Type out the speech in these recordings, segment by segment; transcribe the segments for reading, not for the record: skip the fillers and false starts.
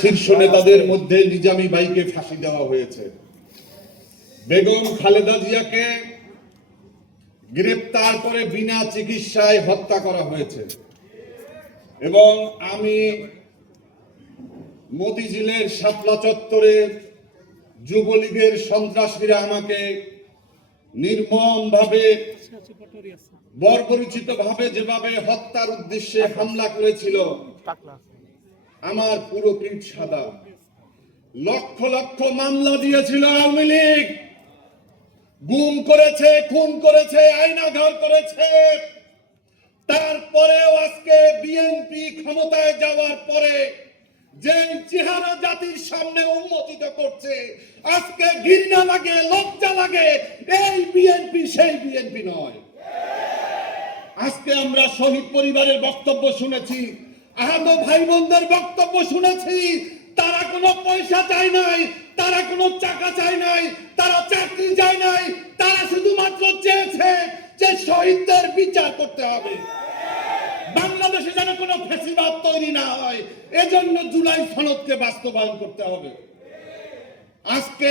শীর্ষ নেতাদের মধ্যে নিজামী ভাইকে ফাঁসি দেওয়া হয়েছে। বেগম খালেদা জিয়াকে গ্রেপ্তার করে বিনা চিকিৎসায় হত্যা করা হয়েছে এবং আমি মতিঝিলের শাপলা চত্বরে যুবলীগের সন্ত্রাসীরা আমাকে নির্মমভাবে বর্বরোচিত ভাবে যেভাবে হত্যার উদ্দেশ্যে হামলা করেছিল, আমার পুরো পিঠ সাদা। লক্ষ লক্ষ মামলা দিয়েছিল আওয়ামী লীগ, গুম করেছে, খুন করেছে, আয়নাঘর করেছে। তারপরেও আজকে বিএনপি ক্ষমতায় যাওয়ার পরে যে চেহারা জাতির সামনে উন্মোচিত করছে, আজকে ঘৃণা লাগে, লজ্জা লাগে। এই বিএনপি সেই বিএনপি নয়। আজকে আমরা শহীদ পরিবারের বক্তব্য শুনেছি, আহত ভাই বোনদের বক্তব্য শুনেছি। তারা কোনো পয়সা চায় নাই, তারা কোনো টাকা চায় নাই, তারা চাকরি চায় নাই, তারা শুধুমাত্র চেয়েছে যে শহীদদের বিচার করতে হবে, বাংলাদেশে যেন কোনো ফ্যাসিবাদ তৈরি না হয়। এজন্য জুলাই সনদকে বাস্তবায়ন করতে হবে। আজকে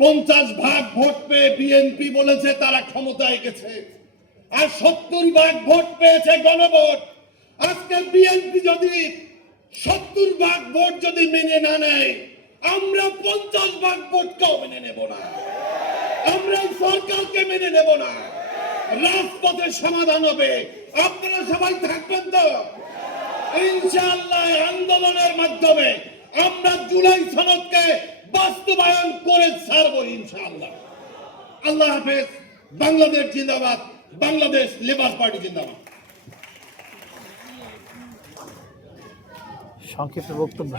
50% ভোট পেয়ে বিএনপি বলেছে তারা ক্ষমতায় গেছে, আর 70% ভোট পেয়েছে গণভোট। আজকে বিএনপি যদি 70% ভোট যদি মেনে না নেয়, আমরা 50% ভোটকেও মেনে নেব না, আমরা সরকারকে মেনে নেব না। রাজপথের সমাধান হবে। আপনারা সবাই থাকবেন তো ইনশাআল্লাহ? আন্দোলনের মাধ্যমে আমরা জুলাই সনদকে বাস্তবায়ন করে ছাড়বো ইনশাআল্লাহ। আল্লাহ হাফেজ। বাংলাদেশ জিন্দাবাদ, বাংলাদেশ লেবার পার্টি জিন্দাবাদ। সংক্ষিপ্ত বক্তব্য।